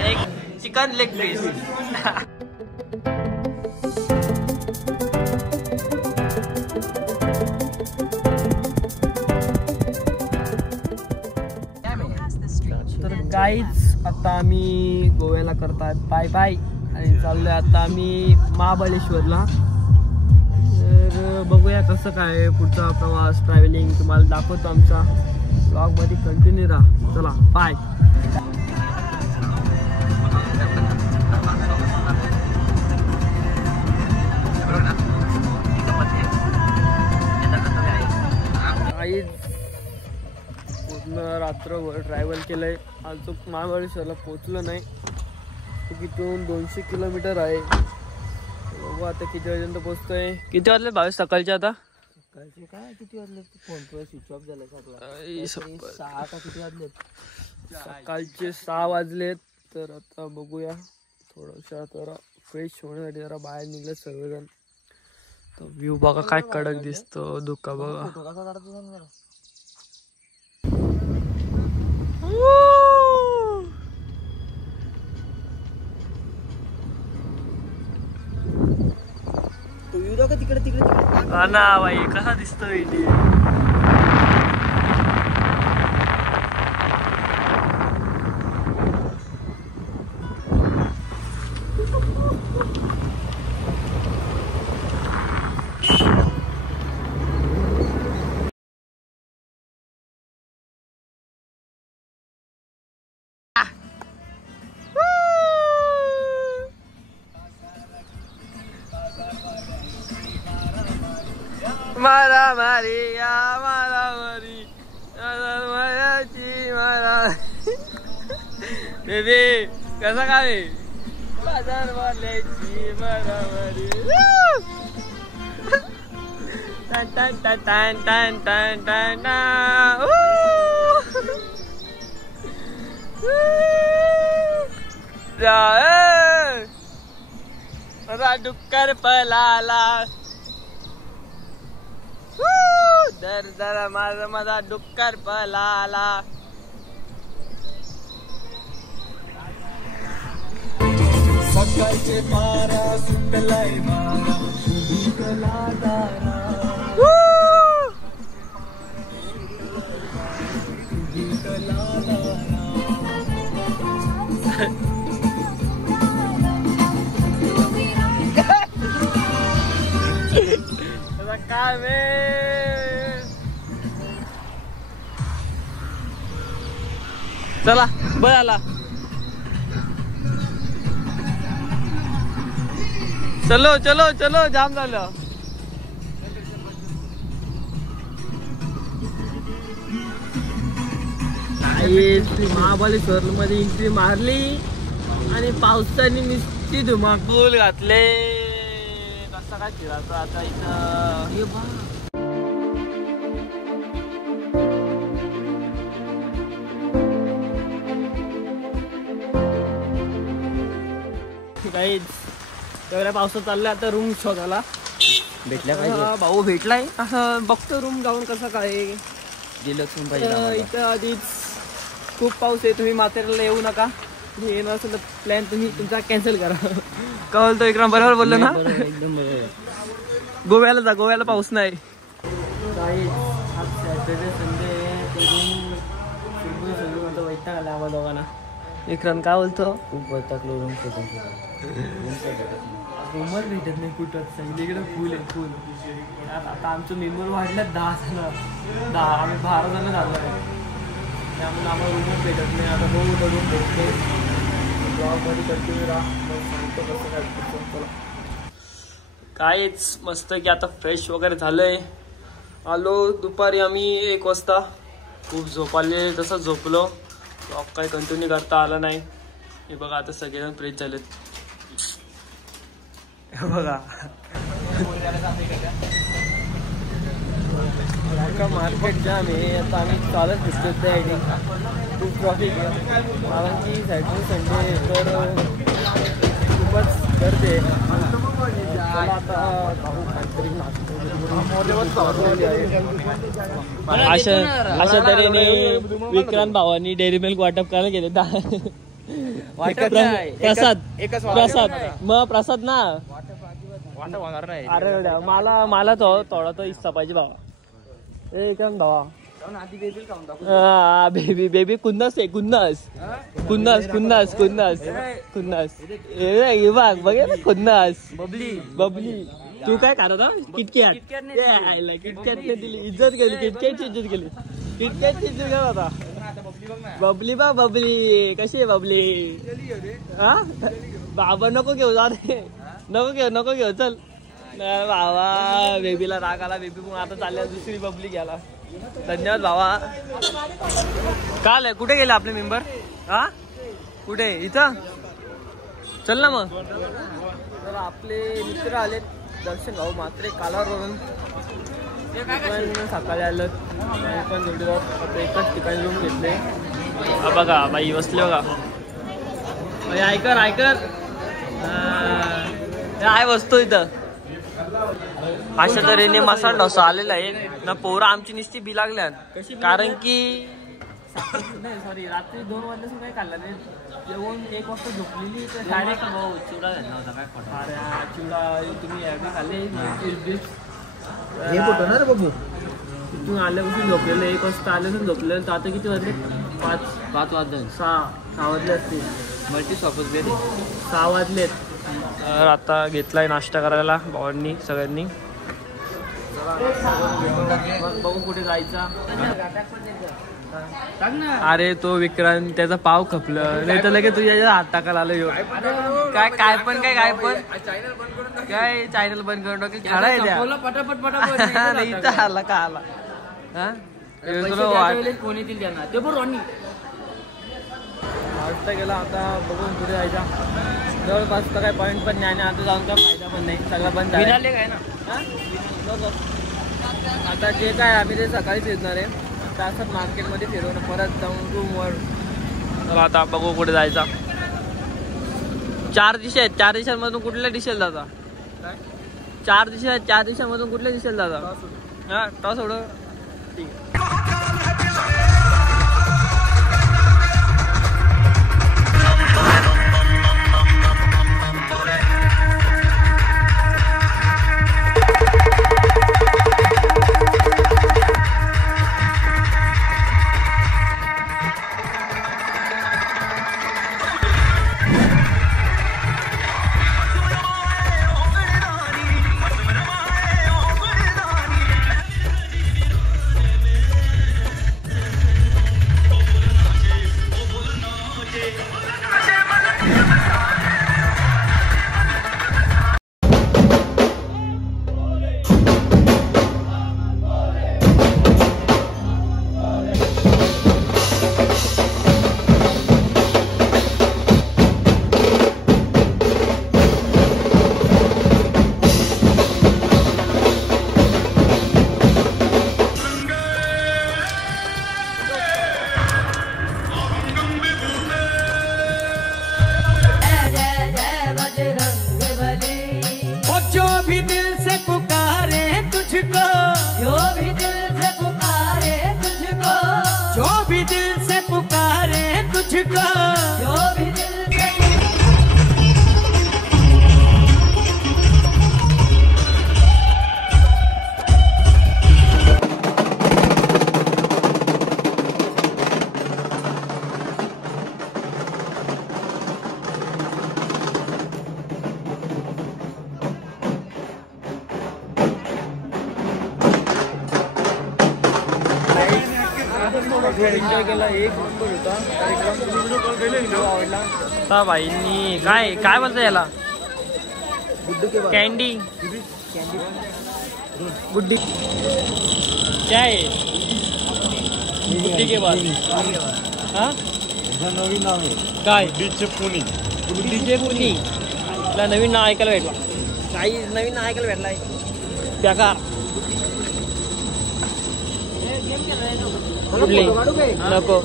एक chicken leg piece. तर काहीच आता आम्ही गोव्याला करतात बाय बाय आणि चाललोय आता आम्ही महाबळेश्वरला. तर बघूया कसं काय पुढचा प्रवास ट्रॅव्हलिंग तुम्हाला दाखवतो आमचा ब्लॉग मध्ये कंटिन्यू राहा. चला बाय. पूर्ण रात्रभर ट्रॅव्हल केलंय. अजून महाबळेश्वरला पोहोचलो नाही. तिथून 200 किलोमीटर आहे. बघू आता किती वाजेपर्यंत पोहोचतोय. किती वाजले भावेश सकाळचे आता? सकाळचे काय किती वाजले? फोन स्विच ऑफ झाला सगळा. 6 का किती वाजलेत? सकाळचे 6 वाजलेत. तर आता बघूया थोडंसं जरा फ्रेश होण्यासाठी जरा बाहेर निघलं सगळेजण. तर व्ह्यू बघा काय कडक दिसतो. धुका बघा. तिकडे तिकडे ना बाई कसा दिसतोय इथे. मारा मारिया मारा मारी माराची मारा. बेबी कसा काय बाजार वाल्याची मारा मारी. टन टन टन टन टन टन टन. माझा डुक्कर पळाला. दर दर माझा डुक्कर पळाला. सकाळचे मारा सुटलाय मारा उभीला दारा. काय चला बघाला. चलो चलो चलो जाम झालं. महाबळेश्वर मध्ये एंट्री मारली आणि पावसाने नुसती धुमाकूल घातले. कसा काय फिरायचं आता इथं. हे बा काहीच तेवढ्या पावसात चाललंय आता रूम शोधायला. भेटल्या पाहिजे भाऊ भेटलाय. असं बघतो रूम जाऊन कसं काय गेलं. इथं आधीच खूप पाऊस आहे. तुम्ही माथेरानला येऊ नका. येणार असेल तर प्लॅन तुम्ही तुमचा कॅन्सल करा. का बोलतो विक्रम बरोबर बोललो ना? एकदम बरोबर. गोव्याला जा. गोव्याला पाऊस नाही. आज सॅटर्डे संडे म्हणतो वैताग आला आम्हाला दोघांना. विक्रम काय बोलतो? खूप वैतागलो. रूमच भेटत नाही कुठं. सगळीकडे फुल आहे फुल. आता आमचं मेंबर वाढलं 10 जण. आम्ही 12 जण झालो आहे. त्यामुळे आम्हाला रूमच भेटत नाही. आता बघू रूम भेटते. ब्लॉगमध्ये कंटिन्यू राहा. सांगतो कसं काय. काहीच मस्त की आता फ्रेश वगैरे झालंय. आलो दुपारी आम्ही 1 वाजता. खूप झोप आले. तसंच झोपलो. ब्लॉग काही कंटिन्यू करता आला नाही. हे बघा आता सगळेजण फ्रेश झालेत. बघा मार्केट जाम आहे. आता आम्ही चालत दिसतो त्या आयडी. खूप ट्रॉफिक आहे कारण की सॅटर्डे संडे तर खूपच गर्दी आहे. चला आता जाऊ काहीतरी अशा तऱ्हेने विक्रांत भावांनी डेअरी मिल्क वाटप करायला गेले. प्रसाद मग प्रसाद ना होणार नाही. अरे मला तो थोडा तो हिस्सा पाहिजे भावा. विक्रांत भावा बेबी कुन्नस आहे कुन्नस बघ बघेल कुन्नस बबली. तू काय खात होता? किटकॅट ने दिली इज्जत गेली. किटकॅटची इज्जत गेली. किटकॅटची इज्जत गेला होता. बबली बबली कशी आहे बबली? हा बाबा नको घेऊ जा रे. नको घेऊ चल. बाबा बेबीला राग आला. बेबी मग आता चालल्या दुसरी बबली घ्यायला. धन्यवाद भावा. काल आहे कुठे गेले आपले मेंबर? हा कुठे? इथं चल ना मग. तर आपले मित्र आले दर्शन भाऊ मात्रे कालावरून. पण सकाळी आलं पण जोडीदार एकाच ठिकाणी रूम घेतले. बघा बाई बसले बघा. ऐकर काय बसतो इथं. अशा तऱ्हेने मसाला डोसा आलेला आहे ना. पोरं आमची निस्ती बी लागल्यात कारण की सॉरी रात्री 2 वाजता काही खाल्ला नाही. जेवण 1 वाजता झोपलेली तर डायरेक्ट चिवडा झाला होता. काय अरे चिवडा तुम्ही खाल्ले तिथून आल्यापासून झोपलेलं 1 वाजता आल्यापासून झोपलेलं. तर आता किती वाजले? 5 वाजले. 6 वाजले असतील. मल्टी शॉपच गेले. 6 वाजलेत. तर आता घेतलाय नाश्ता करायला भावांनी सगळ्यांनी. बघू कुठे जायचा. अरे तो विक्रांत त्याचा पाव खपलं नाही तर लगेच तुझ्या हात टाकायला आलो. काय पण चॅनल बंद करून टाकेल. इथं आला का आला फोन येतील त्यांना. ते पण रॉनी नाश्ता गेला. आता बघून कुठे जायचा. जवळपास तर काही पॉईंट पण नाही आणि आता जाऊन काय फायदा पण नाही. सगळं बंद झाले काय ना. आता जे काय आम्ही ते सकाळीच येणार आहे. त्यासाठी मार्केटमध्ये फिरवणं परत जाऊन रूमवर. चला आता बघू कुठे जायचा. 4 दिशा आहेत. 4 दिशांमधून कुठल्या दिशेला जाता? 4 दिशा आहेत. 4 दिशांमधून कुठल्या दिशेला जाता? हा टॉस एवढं ठीक आहे. एन्जॉय केला. 1 नंबर होता कार्यक्रम. भाईंनी काय बोलता याला? कॅन्डी गुड्डी क्या है? गुड्डी के बाद हाँ नवीन नाव आहे काय? गुड्डीचे पुणी. गुड्डीचे पुणी. नवीन नाव ऐकायला भेटला. काही नवीन नाव ऐकायला भेटलाय. प्रकार कुठली नको.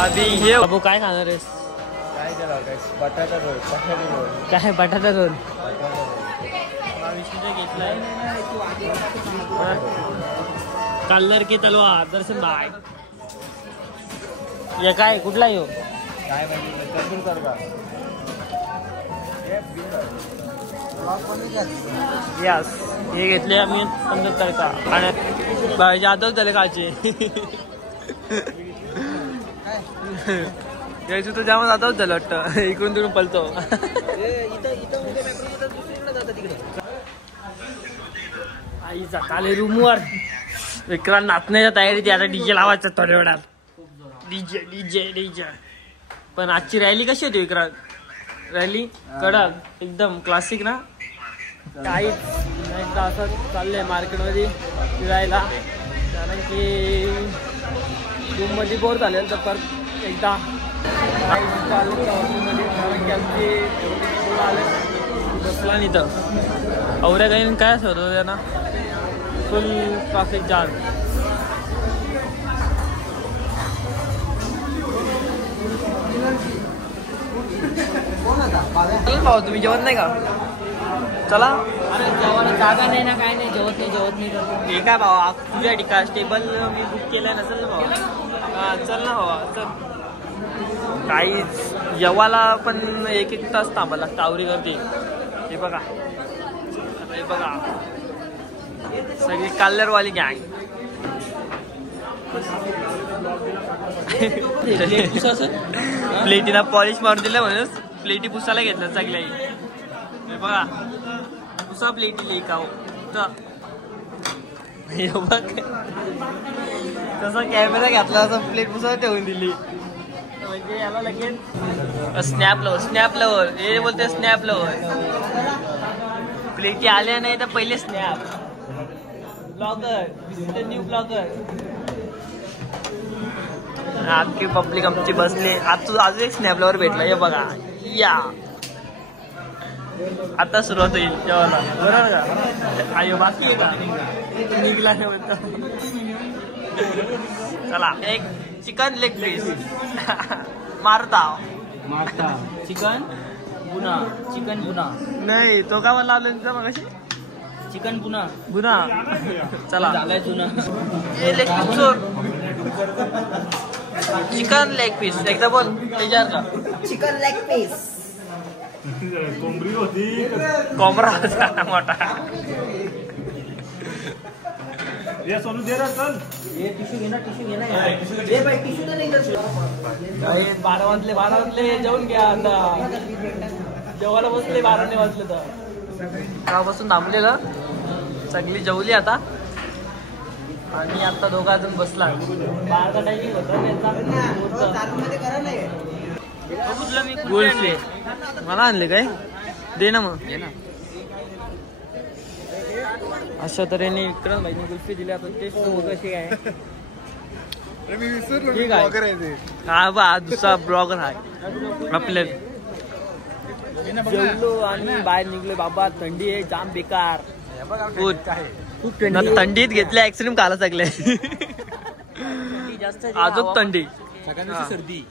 आधी हे बाबू काय खाणार आहेस? काय बटाटा रोल काय बटाटा रोल घेतलाय. कलर की तलवार दर्शन भाई. हे काय कुठला येऊ काय म्हणजे तंदूर तडका. यस हे घेतले आम्ही तंदूर तडका आणि भाई जाधव झाले काचे. यायचं तर जाम जाताच झालं वाटतं. इकडून तिकडून पलतो. आईचा काले रूमवर विक्रांत नाचण्याच्या तयारीत आता डीजे लावायचं थोड्या वेळात. DJ DJ DJ. पण आजची रॅली कशी होती विक्रांत? रॅली कडक एकदम क्लासिक ना. काहीच एकदा असं चाललंय मार्केटमध्ये फिरायला, कारण की रूम मध्ये बोर झालेलं तर परत एकदा चालू मध्ये, कारण की आमची बसला नाही तर औऱ्या काही काय असं होतं त्यांना फुल ट्रॅफिक जाम. भाऊ तुम्ही जेवत नाही का? चला. अरे जेवायला जागा नाही ना, काय नाही, जेवत नाही. हे काय भावा तुझ्या ठिकाण टेबल मी बुक केलं नसेल ना भावा. चल ना भावा चल. काहीच जेवायला पण एक तास थांबायला लागतं. आवरी गर्दी. हे बघा हे बघा सगळी कलरवाली गँग. प्लेटीला पॉलिश मारून दिलं म्हणून प्लेटी पुसायला घेतलं सगळ्या. हे बघा पुसा प्लेटी का बघ तसा कॅमेरा घातला असं प्लेट पुसा ठेवून दिली. म्हणजे याला लगेच स्नॅप लवर हे बोलते स्नॅप लवर. प्लेटी आल्या नाही तर पहिले स्नॅप. Blogger new blogger. आजची पब्लिक आमची बसले. आज अजून एक स्नॅप लवर भेटला. हे बघा या आता सुरुवात होईल जेवायला. बरोबर का? आयो बाकी आहे का निघला चला. एक चिकन लेग पीस मारता चिकन बुना नाही तो का मला लावलं मग अशी चिकन बुना. चला झालाय जुना. हे leg piece chicken leg piece एकदा बोल त्याच्यावर का. Chicken leg piece. कोंबडा होता मोठा. सोनू दे चल. टिश्यू घे ना. टिश्यू तर नाही. 12 वाजले जेवून घ्या. आता जेवायला बसले 12 नाही वाजले तर तेव्हापासून थांबलेलं. सगळी जेवली आता आणि आता दोघा अजून बसला. 12चा टायमिंग होता. मला आणले काय दे ना मग. अशा तऱ्हेने विक्रांत भाईने कुल्फी दिली. आपण टेस्ट कशी आहे. हा बा दुसरा ब्लॉगर आहे आपल्या. जेवलो आणि बाहेर निघलो. बाबा थंडी आहे जाम बेकार. खूप थंडीत घेतल्या आईस्क्रीम खायला सगळे. अजून थंडी सर्दी.